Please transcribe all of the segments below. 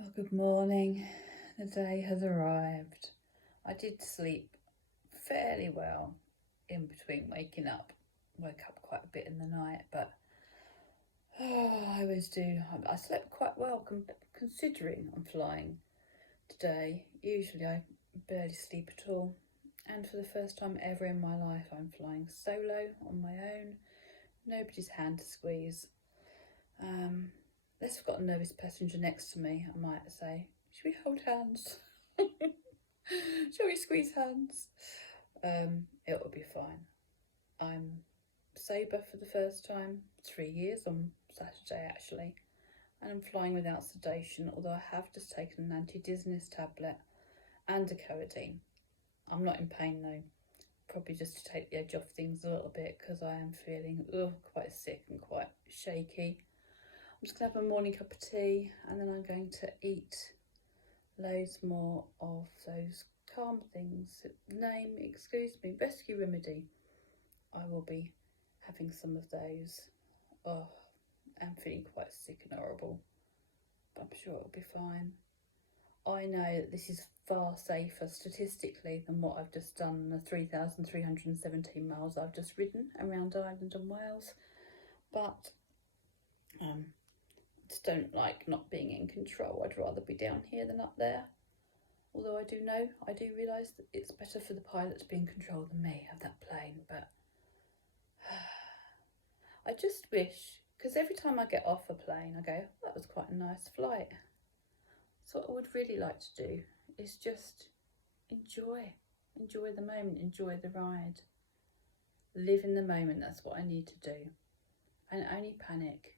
Oh, good morning. The day has arrived. I did sleep fairly well in between waking up. Woke up quite a bit in the night, but I always do. I slept quite well considering I'm flying today. Usually I barely sleep at all. And for the first time ever in my life, I'm flying solo on my own. Nobody's hand to squeeze. Unless I've got a nervous passenger next to me, I might say, should we hold hands? Shall we squeeze hands? It will be fine. I'm sober for the first time, 3 years on Saturday actually, and I'm flying without sedation, although I have just taken an anti-dizziness tablet and a codeine. I'm not in pain though, probably just to take the edge off things a little bit because I am feeling quite sick and quite shaky. I'm just going to have a morning cup of tea and then I'm going to eat loads more of those calm things. Name, excuse me, Rescue Remedy. I will be having some of those. Oh, I'm feeling quite sick and horrible, but I'm sure it'll be fine. I know that this is far safer statistically than what I've just done, the 3,317 miles I've just ridden around Ireland and Wales, but just don't like not being in control. I'd rather be down here than up there. Although I do realise that it's better for the pilot to be in control than me of that plane. But I just wish, because every time I get off a plane I go, that was quite a nice flight. So what I would really like to do is just enjoy the moment, enjoy the ride. Live in the moment, that's what I need to do. And only panic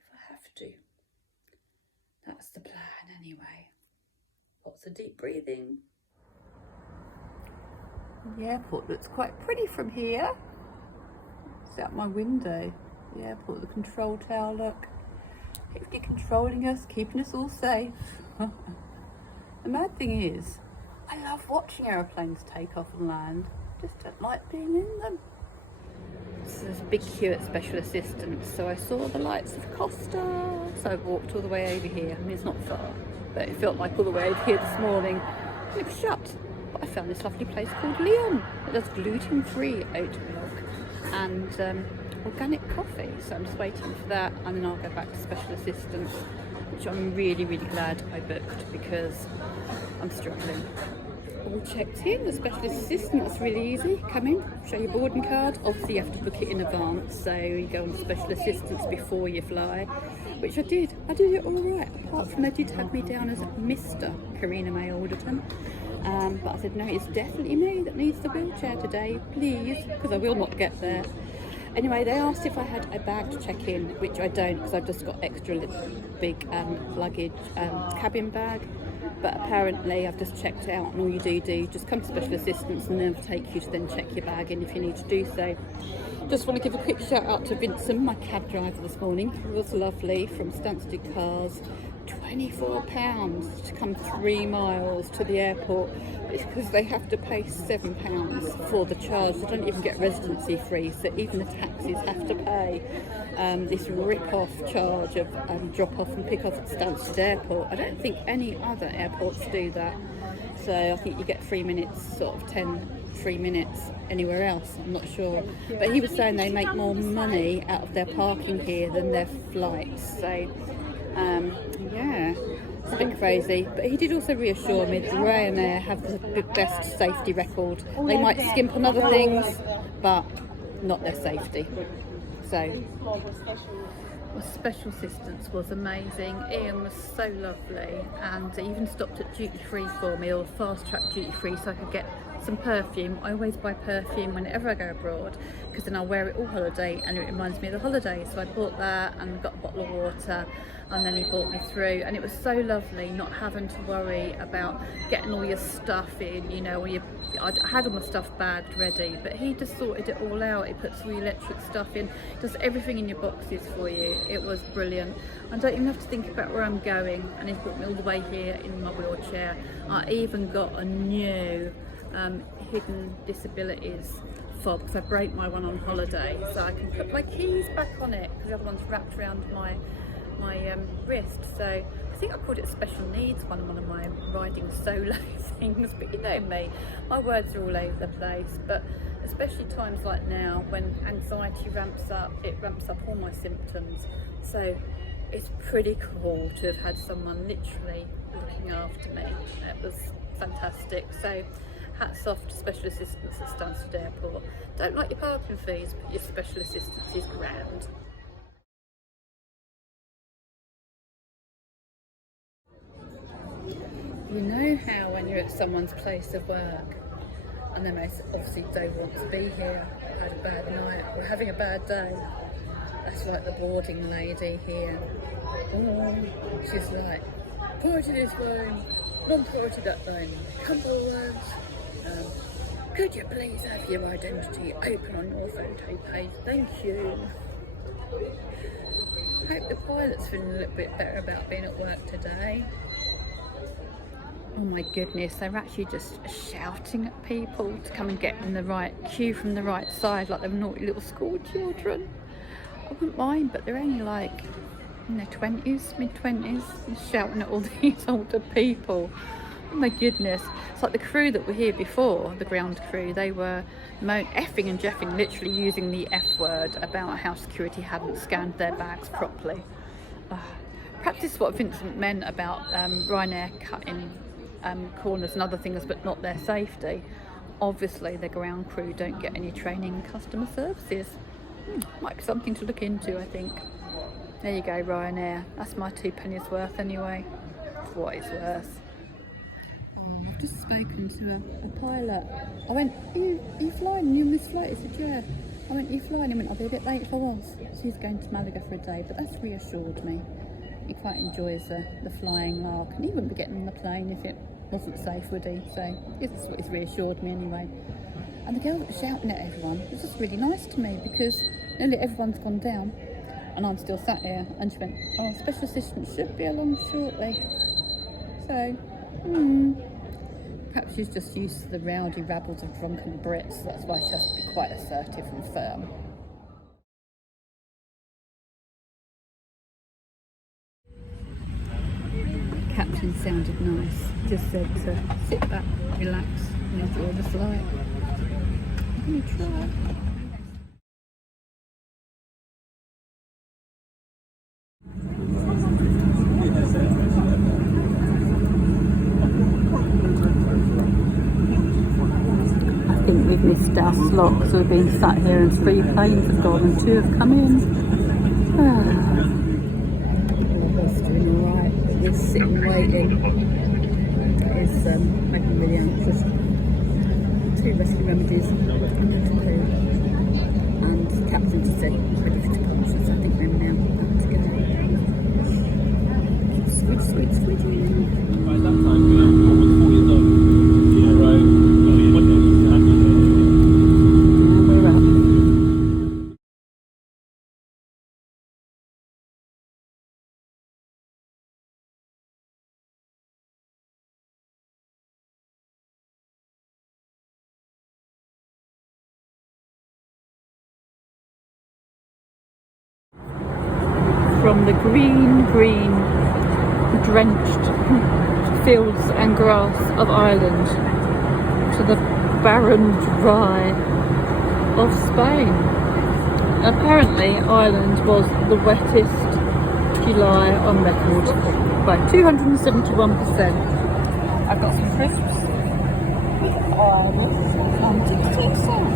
if I have to. That's the plan anyway. Lots of deep breathing. The airport looks quite pretty from here. It's out my window. The airport, the control tower, look. Hopefully controlling us, keeping us all safe. The mad thing is, I love watching aeroplanes take off and land. Just don't like being in them. So there's a big queue at Special Assistance, so I saw the lights of Costa, so I walked all the way over here. I mean, it's not far, but it felt like all the way over here this morning, and it was shut. But I found this lovely place called Leon. It does gluten-free oat milk and organic coffee, so I'm just waiting for that, and then I'll go back to Special Assistance, which I'm really glad I booked because I'm struggling. All checked in. The specialist assistant, that's really easy. Come in, show your boarding card. Obviously you have to book it in advance, so you go on special assistance before you fly, which I did. I did it all right, apart from they did have me down as Mr. Karina May Alderton. But I said, no, it's definitely me that needs the wheelchair today, please, because I will not get there. Anyway, they asked if I had a bag to check in, which I don't because I've just got extra big luggage cabin bag. But apparently I've just checked out, and all you do just come to special assistance and they'll take you to then check your bag in if you need to do so. Just want to give a quick shout out to Vincent, my cab driver this morning. It was lovely, from Stansted Cars. £24 to come 3 miles to the airport. It's because they have to pay £7 for the charge. They don't even get residency free, so even the taxis have to pay this rip-off charge of drop-off and pick-off at Stansted Airport. I don't think any other airports do that. So I think you get 3 minutes, sort of 3 minutes anywhere else, I'm not sure. But he was saying they make more money out of their parking here than their flights. So yeah, it's a bit crazy, but he did also reassure me that Ryanair have the best safety record. They might skimp on other things, but not their safety. So, the special assistance was amazing. Ian was so lovely, and he even stopped at duty free for me, or fast track duty free, so I could get some perfume. I always buy perfume whenever I go abroad because then I'll wear it all holiday and it reminds me of the holiday. So I bought that and got a bottle of water, and then he brought me through, and it was so lovely not having to worry about getting all your stuff in, you know, I had all my stuff bagged ready, but he just sorted it all out. He puts all your electric stuff in, does everything in your boxes for you. It was brilliant. I don't even have to think about where I'm going, and he's brought me all the way here in my wheelchair. I even got a new hidden disabilities fob because I broke my one on holiday, so I can put my keys back on it because the other one's wrapped around my wrist. So I think I called it special needs one of my riding solo things, but you know me, my words are all over the place. But especially times like now when anxiety ramps up, it ramps up all my symptoms. So it's pretty cool to have had someone literally looking after me. It was fantastic. So hats off to special assistants at Stansted Airport. Don't like your parking fees, but your special assistance is grand. You know how when you're at someone's place of work and they most obviously don't want to be here, or had a bad night, or having a bad day? That's like the boarding lady here. Oh, she's like, party this lane, non-party that lane, come forward. Could you please have your identity open on your photo page? Thank you. I hope the pilot's feeling a little bit better about being at work today. Oh my goodness, they're actually just shouting at people to come and get in the right queue from the right side like they're naughty little school children. I wouldn't mind, but they're only like in their 20s, mid-20s, shouting at all these older people. Oh my goodness. It's like the crew that were here before, the ground crew, they were effing and jeffing, literally using the F word about how security hadn't scanned their bags properly. Perhaps this is what Vincent meant about Ryanair cutting corners and other things, but not their safety. Obviously the ground crew don't get any training in customer services. Might be something to look into, I think. There you go, Ryanair. That's my 2 pennies worth anyway, for what it's worth. Oh, I've just spoken to a pilot. I went, are you flying? You on this flight? He said, yeah. I went, you flying? He went, I'll be a bit late if I was. So he's going to Malaga for a day, but that's reassured me. He quite enjoys the flying lark, and he wouldn't be getting on the plane if it wasn't safe, would he? So that's what he's reassured me anyway. And the girl that was shouting at everyone was just really nice to me, because nearly everyone's gone down and I'm still sat here, and she went, oh, special assistant should be along shortly. So, perhaps she's just used to the rowdy rabbles of drunken Brits, that's why she has to be quite assertive and firm. The captain sounded nice, just said to sit back, relax and enjoy the flight. Let me try. I think we've missed our slot because we've been sat here and 3 planes have gone and 2 have come in. We're doing alright, but we're sitting waiting. It is making me really anxious. 2 rescue remedies and a poo. And the captain just said ready for departure, so I think we're now about to go. Sweet, sweet, sweet. From the green, drenched fields and grass of Ireland to the barren dry of Spain. Apparently Ireland was the wettest July on record by 271%. I've got some crisps with Ireland on TikTok salt.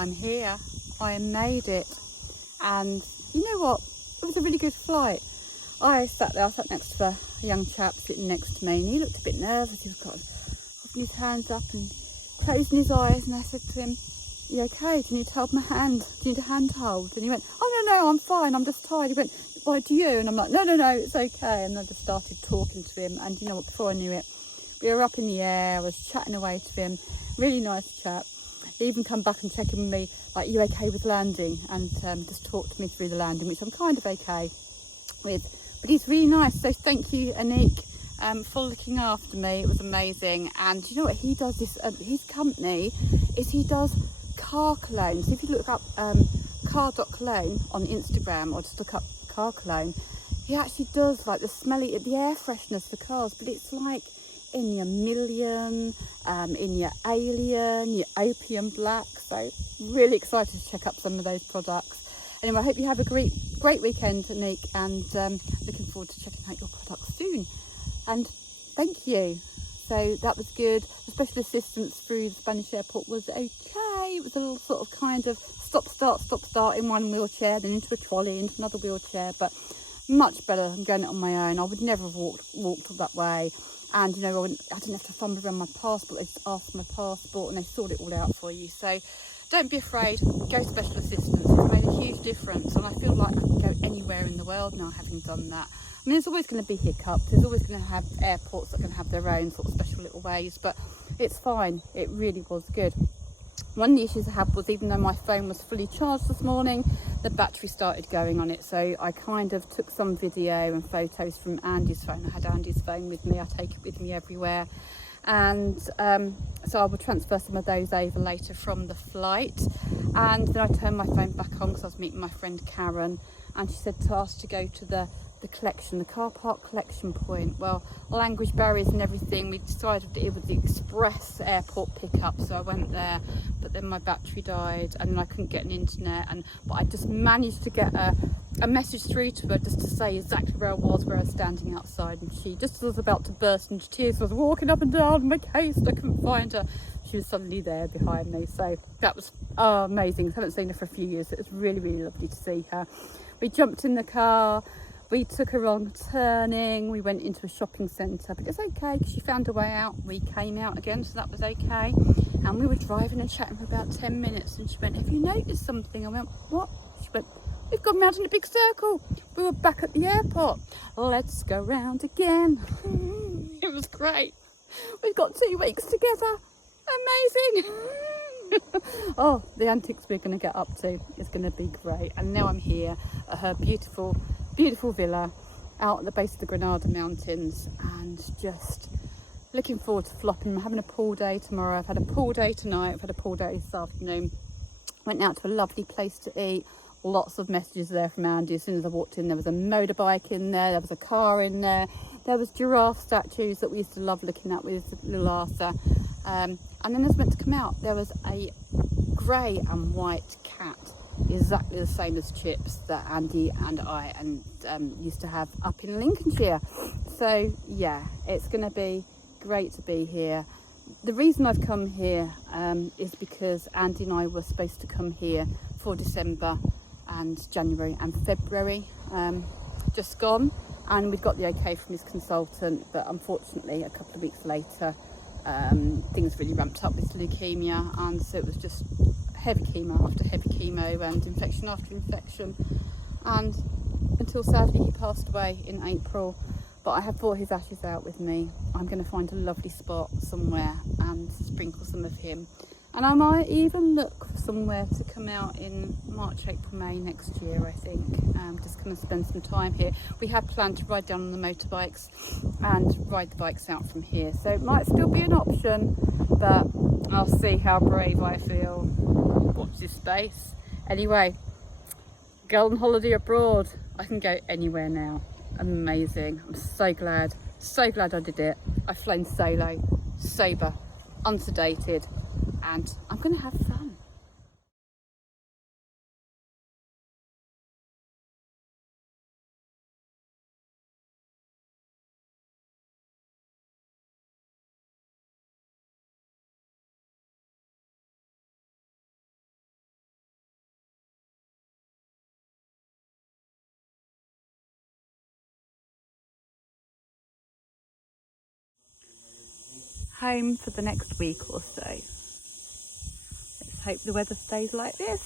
I'm here I made it. And you know what? It was a really good flight. I sat next to a young chap sitting next to me, and he looked a bit nervous. He was kind of holding his hands up and closing his eyes, and I said to him, "You okay? Do you need to hold my hand? Do you need a hand hold?" And he went, "Oh no, I'm fine, I'm just tired." He went, "Why do you?" And I'm like, no, it's okay. And I just started talking to him, and you know what, before I knew it, we were up in the air. I was chatting away to him, really nice chap. He even come back and check in with me, like, "You okay with landing?" And just talked to me through the landing, which I'm kind of okay with. But he's really nice, so thank you, Anik, for looking after me. It was amazing. And you know what he does, this his company is, he does car cologne. So if you look up car.cologne on Instagram, or just look up car cologne, he actually does like the air freshness for cars, but it's like in your Million, in your Alien, your Opium Black. So really excited to check up some of those products. Anyway, I hope you have a great weekend, Anik, and looking forward to checking out your products soon. And thank you. So that was good. The special assistance through the Spanish airport was okay. It was a little sort of kind of stop start in one wheelchair, then into a trolley, into another wheelchair, but much better than going it on my own. I would never have walked all that way. And you know, I didn't have to fumble around my passport. They just asked for my passport and they sort it all out for you. So don't be afraid, go special assistance. It's made a huge difference, and I feel like I can go anywhere in the world now having done that. I mean, there's always going to be hiccups, there's always going to have airports that are going to have their own sort of special little ways, but it's fine. It really was good. One of the issues I had was, even though my phone was fully charged this morning, the battery started going on it. So I kind of took some video and photos from Andy's phone. I had Andy's phone with me, I take it with me everywhere. And so I will transfer some of those over later from the flight. And then I turned my phone back on because I was meeting my friend Karen, and she said to us to go to the collection, the car park collection point. Well, language barriers and everything, we decided that it was the express airport pickup, so I went there, but then my battery died and then I couldn't get an internet, but I just managed to get a message through to her just to say exactly where I was standing outside, and she just was about to burst into tears. I was walking up and down my case and I couldn't find her. She was suddenly there behind me, so that was amazing. I haven't seen her for a few years. It was really lovely to see her. We jumped in the car, we took a wrong turning, we went into a shopping centre, but it's okay because she found a way out. We came out again, so that was okay. And we were driving and chatting for about 10 minutes, and she went, "Have you noticed something?" I went, "What?" She went, "We've gone round in a big circle. We were back at the airport. Let's go round again." It was great. We've got 2 weeks together. Amazing. Oh, the antics we're going to get up to is going to be great. And now I'm here at her beautiful villa out at the base of the Granada Mountains, and just looking forward to flopping. I'm having a pool day tomorrow. I've had a pool day tonight. I've had a pool day this afternoon. Went out to a lovely place to eat. Lots of messages there from Andy. As soon as I walked in, there was a motorbike in there was a car in there was giraffe statues that we used to love looking at with little Arthur. And then as I went to come out, there was a grey and white cat, exactly the same as Chips, that Andy and I used to have up in Lincolnshire. So yeah, it's going to be great to be here. The reason I've come here is because Andy and I were supposed to come here for December and January and February, just gone, and we'd got the okay from his consultant, but unfortunately a couple of weeks later things really ramped up with leukemia, and so it was just heavy chemo after heavy chemo and infection after infection, and until sadly he passed away in April. But I have brought his ashes out with me. I'm going to find a lovely spot somewhere and sprinkle some of him, and I might even look for somewhere to come out in March, April, May next year. I think just going to spend some time here. We had planned to ride down on the motorbikes and ride the bikes out from here, so it might still be an option, but I'll see how brave I feel. Watch this space. Anyway, go on holiday abroad. I can go anywhere now. Amazing. I'm so glad I did it. I've flown solo, sober, unsedated, and I'm going to have fun. home for the next week or so. Let's hope the weather stays like this.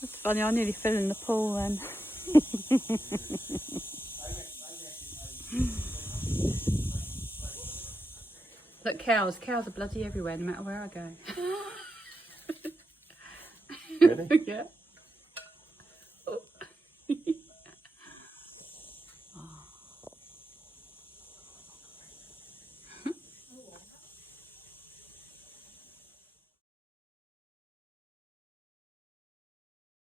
That's funny, I nearly fell in the pool then. Look, cows are bloody everywhere no matter where I go. Really? Yeah.